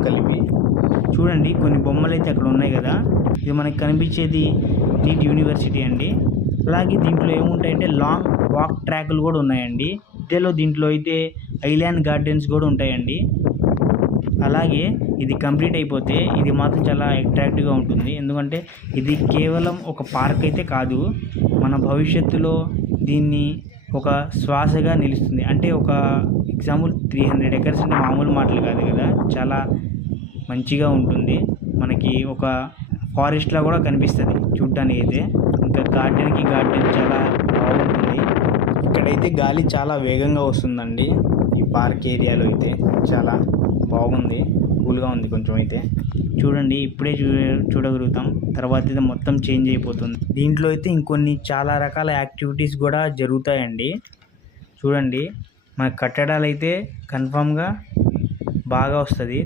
Uncle ఇవి చూడండి. కొన్ని బొమ్మలు అయితే అక్కడ ఉన్నాయి కదా, ఇది మనకి కనిపించేది నీట్ యూనివర్సిటీ అండి. అలాగే దీంట్లో ఏముంటాయంటే లాంగ్ వాక్ ట్రాక్లు కూడా ఉన్నాయండి. దీంట్లో అయితే ఐలాండ్ గార్డెన్స్ కూడా ఉంటాయండి. అలాగే ఇది కంప్లీట్ అయిపోతే ఇది మాత్రం చాలా అట్రాక్టివ్గా ఉంటుంది. ఎందుకంటే ఇది కేవలం ఒక పార్క్ అయితే కాదు, మన భవిష్యత్తులో దీన్ని ఒక శ్వాసగా నిలుస్తుంది. అంటే ఒక ఎగ్జాంపుల్ 300 ఎకర్స్ అంటే మామూలు మాటలు కాదు కదా, చాలా మంచిగా ఉంటుంది. మనకి ఒక ఫారెస్ట్లా కూడా కనిపిస్తుంది చూడ్డానికి అయితే. ఇంకా గార్డెన్ చాలా బాగుంటుంది. ఇక్కడైతే గాలి చాలా వేగంగా వస్తుందండి. ఈ పార్క్ ఏరియాలో అయితే చాలా బాగుంది, కూల్గా ఉంది కొంచెం అయితే. చూడండి ఇప్పుడే చూడగలుగుతాం, తర్వాత అయితే మొత్తం చేంజ్ అయిపోతుంది. దీంట్లో అయితే ఇంకొన్ని చాలా రకాల యాక్టివిటీస్ కూడా జరుగుతాయండి. చూడండి మన కట్టడాలు అయితే కన్ఫామ్గా బాగా వస్తుంది.